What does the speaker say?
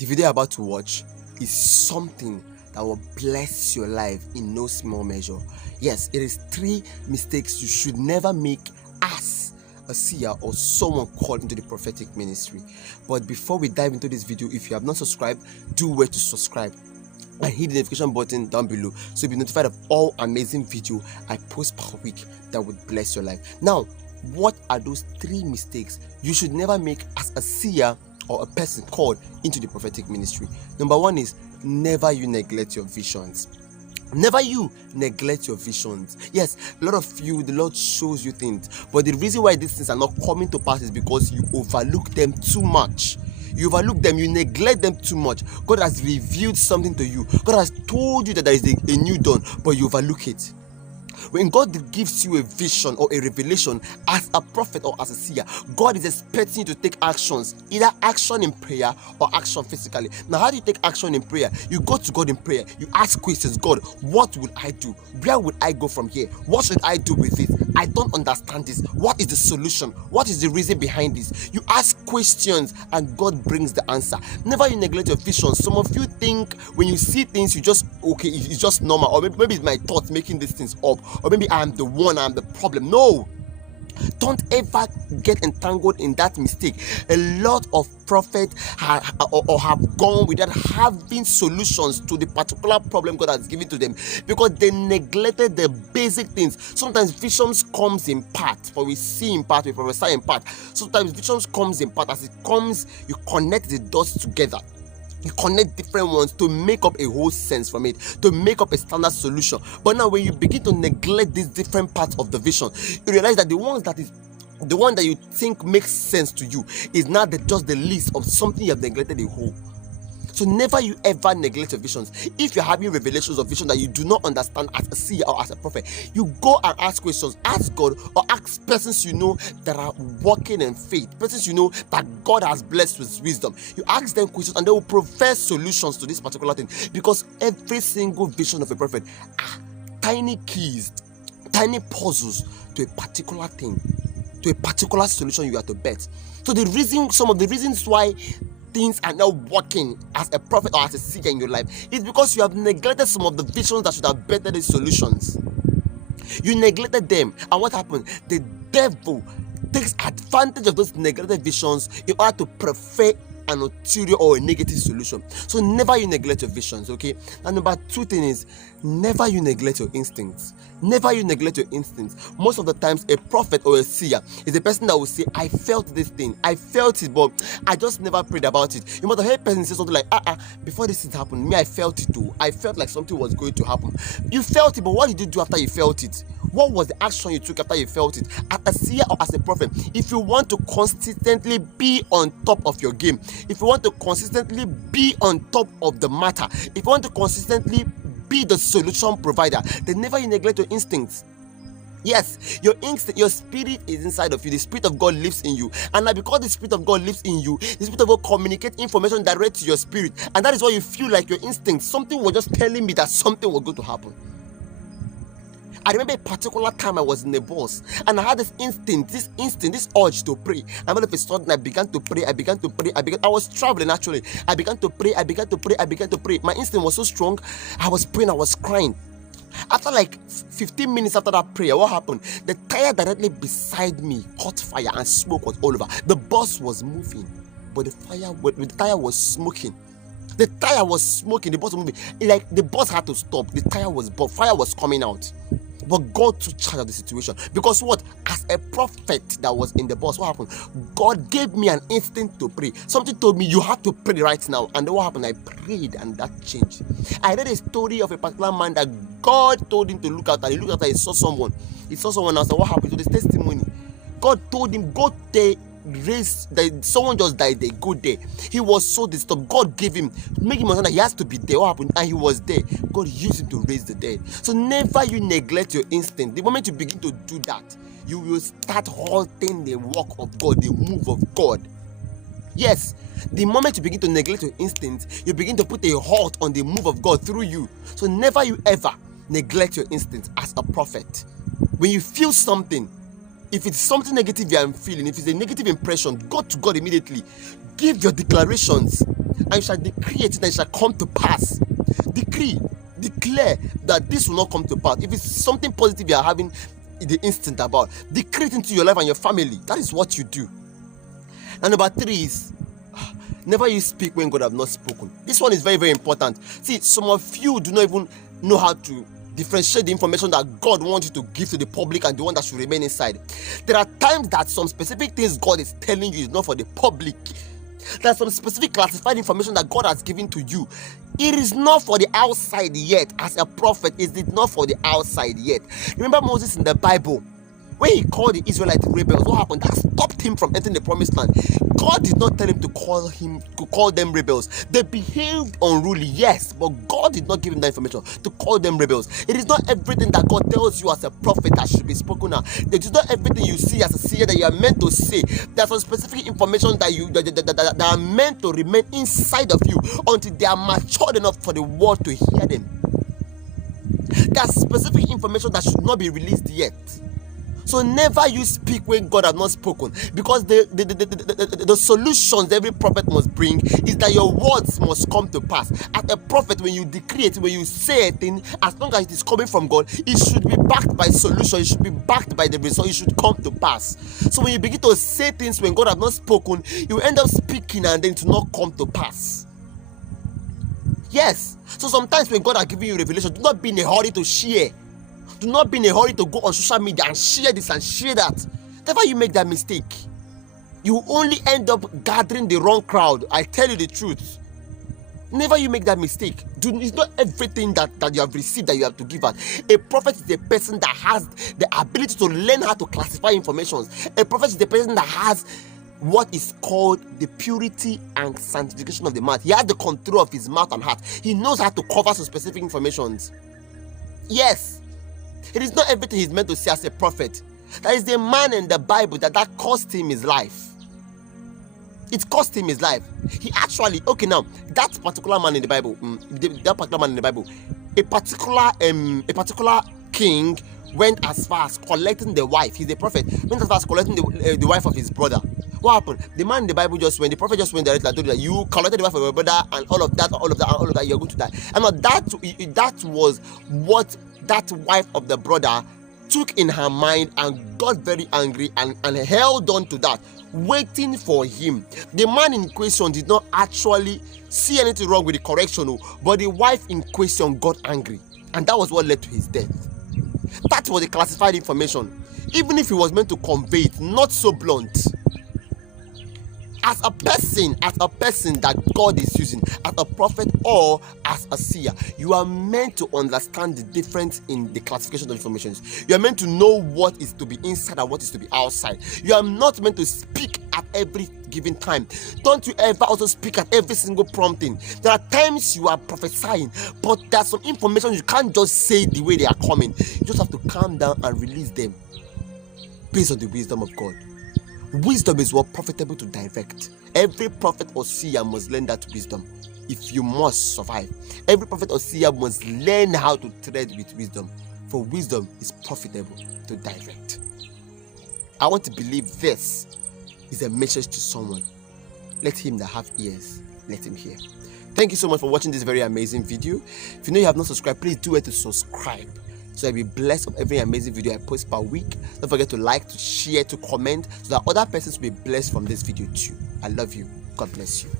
The video you're about to watch is something that will bless your life in no small measure. Yes, it is 3 mistakes you should never make as a seer or someone called into the prophetic ministry. But before we dive into this video, if you have not subscribed, do where to subscribe and hit the notification button down below so you'll be notified of all amazing videos I post per week that would bless your life. Now, what are those 3 mistakes you should never make as a seer or a person called into the prophetic ministry? Number 1 is never you neglect your visions. Never you neglect your visions. Yes, a lot of you, the Lord shows you things, but the reason why these things are not coming to pass is because you overlook them too much. You overlook them, you neglect them too much. God has revealed something to you. God has told you that there is a new dawn, but you overlook it. When God gives you a vision or a revelation as a prophet or as a seer, God is expecting you to take actions, either action in prayer or action physically. Now, how do you take action in prayer? You go to God in prayer. You ask questions. God, what will I do? Where will I go from here? What should I do with this? I don't understand this. What is the solution? What is the reason behind this? You ask questions and God brings the answer. Never you neglect your vision. Some of you think when you see things, you just, okay, it's just normal. Or maybe it's my thoughts making these things up. Or maybe I am the one, I am the problem. No, don't ever get entangled in that mistake. A lot of prophets have gone without having solutions to the particular problem God has given to them because they neglected the basic things. Sometimes visions comes in part, but we see in part, we prophesy in part. Sometimes visions comes in part. As it comes, you connect the dots together. You connect different ones to make up a whole sense from it, to make up a standard solution. But now when you begin to neglect these different parts of the vision, you realize that the one that you think makes sense to you is not just the least of something you have neglected the whole. So never you ever neglect your visions. If you're having revelations of vision that you do not understand as a seer or as a prophet, you go and ask questions. Ask God or ask persons you know that are walking in faith, persons you know that God has blessed with wisdom. You ask them questions and they will provide solutions to this particular thing, because every single vision of a prophet are tiny keys, tiny puzzles to a particular thing, to a particular solution you have to bet. So some of the reasons why things are not working as a prophet or as a seer in your life is because you have neglected some of the visions that should have bettered the solutions. You neglected them, and what happened? The devil takes advantage of those neglected visions in order to prefer an ulterior or a negative solution. So never you neglect your visions, okay? And number 2 thing is never you neglect your instincts. Never you neglect your instincts. Most of the times a prophet or a seer is a person that will say, I felt this thing, I felt it, but I just never prayed about it. You must have heard a person say something like, before this thing happened, me, I felt it too. I felt like something was going to happen. You felt it, but what did you do after you felt it? What was the action you took after you felt it? As a seer or as a prophet, if you want to consistently be on top of your game, if you want to consistently be on top of the matter, if you want to consistently be the solution provider, then never you neglect your instincts. Yes, your instinct, your spirit is inside of you. The Spirit of God lives in you. And now because the Spirit of God lives in you, the Spirit of God communicates information direct to your spirit. And that is why you feel like your instinct. Something was just telling me that something was going to happen. I remember a particular time I was in a bus and I had this urge to pray. And all of a sudden I began to pray. I was traveling actually. I began to pray. My instinct was so strong. I was praying, I was crying. After like 15 minutes after that prayer, what happened? The tire directly beside me caught fire and smoke was all over. The bus was moving, but the tire was smoking. The tire was smoking, the bus was moving. Like the bus had to stop. The tire was burnt, fire was coming out. But God took charge of the situation. Because what? As a prophet that was in the bus, what happened? God gave me an instinct to pray. Something told me you have to pray right now. And then what happened? I prayed and that changed. I read a story of a particular man that God told him to look out. And he looked out and he saw someone. He saw someone else. And what happened to this testimony? God told him, go there. Someone just died there, go there. He was so disturbed. God gave him, make him understand that he has to be there. What happened? And he was there. God used him to raise the dead. So never you neglect your instinct. The moment you begin to do that, you will start halting the work of God, the move of God. Yes, the moment you begin to neglect your instinct, you begin to put a halt on the move of God through you. So never you ever neglect your instinct as a prophet. When you feel something, if it's something negative you are feeling, if it's a negative impression, go to God immediately. Give your declarations. and you shall decree it, and it shall come to pass. Declare that this will not come to pass. If it's something positive you are having the instinct about, decree it into your life and your family. That is what you do. And number 3 is never you speak when God have not spoken. This one is very, very important. See, some of you do not even know how to differentiate the information that God wants you to give to the public and the one that should remain inside. There are times that some specific things God is telling you is not for the public. There's some specific classified information that God has given to you. It is not for the outside yet. As a prophet, it is not for the outside yet. Remember Moses in the Bible? When he called the Israelites rebels, what happened? That stopped him from entering the promised land. God did not tell him to call them rebels. They behaved unruly, yes, but God did not give him that information to call them rebels. It is not everything that God tells you as a prophet that should be spoken out. It is not everything you see as a seer that you are meant to say. There's some specific information that are meant to remain inside of you until they are matured enough for the world to hear them. There's specific information that should not be released yet. So never you speak when God has not spoken, because the solutions every prophet must bring is that your words must come to pass. As a prophet, when you decree it, when you say a thing, as long as it is coming from God, it should be backed by solution. It should be backed by the result. It should come to pass. So when you begin to say things when God has not spoken, you end up speaking and then to not come to pass. Yes. So sometimes when God has given you revelation, do not be in a hurry to share. Do not be in a hurry to go on social media and share this and share that. Never you make that mistake. You only end up gathering the wrong crowd. I tell you the truth. Never you make that mistake. It's not everything that you have received that you have to give out. A prophet is a person that has the ability to learn how to classify information. A prophet is the person that has what is called the purity and sanctification of the mouth. He has the control of his mouth and heart. He knows how to cover some specific informations. Yes. It is not everything he's meant to say as a prophet. There is the man in the Bible that cost him his life. It cost him his life. He actually, that particular man in the Bible, a particular king went as far as collecting the wife. He's a prophet. Went as far as collecting the wife of his brother. What happened? The man in the Bible the prophet just went there and told you that you collected the wife of your brother, and all of that, you're going to die. And that was what that wife of the brother took in her mind and got very angry and held on to that, waiting for him. The man in question did not actually see anything wrong with the correction, but the wife in question got angry, and that was what led to his death. That was the classified information, even if he was meant to convey it, not so blunt. As a person that God is using, as a prophet or as a seer, you are meant to understand the difference in the classification of information. You are meant to know what is to be inside and what is to be outside. You are not meant to speak at every given time. Don't you ever also speak at every single prompting. There are times you are prophesying, but there's some information you can't just say the way they are coming. You just have to calm down and release them based on the wisdom of God. Wisdom is what profitable to direct. Every prophet or seer must learn that wisdom if you must survive. Every prophet or seer must learn how to tread with wisdom, for wisdom is profitable to direct. I want to believe this is a message to someone. Let him that have ears, let him hear. Thank you so much for watching this very amazing video. If you know you have not subscribed, please do it to subscribe, so I'll be blessed of every amazing video I post per week. Don't forget to like, to share, to comment, so that other persons will be blessed from this video too. I love you. God bless you.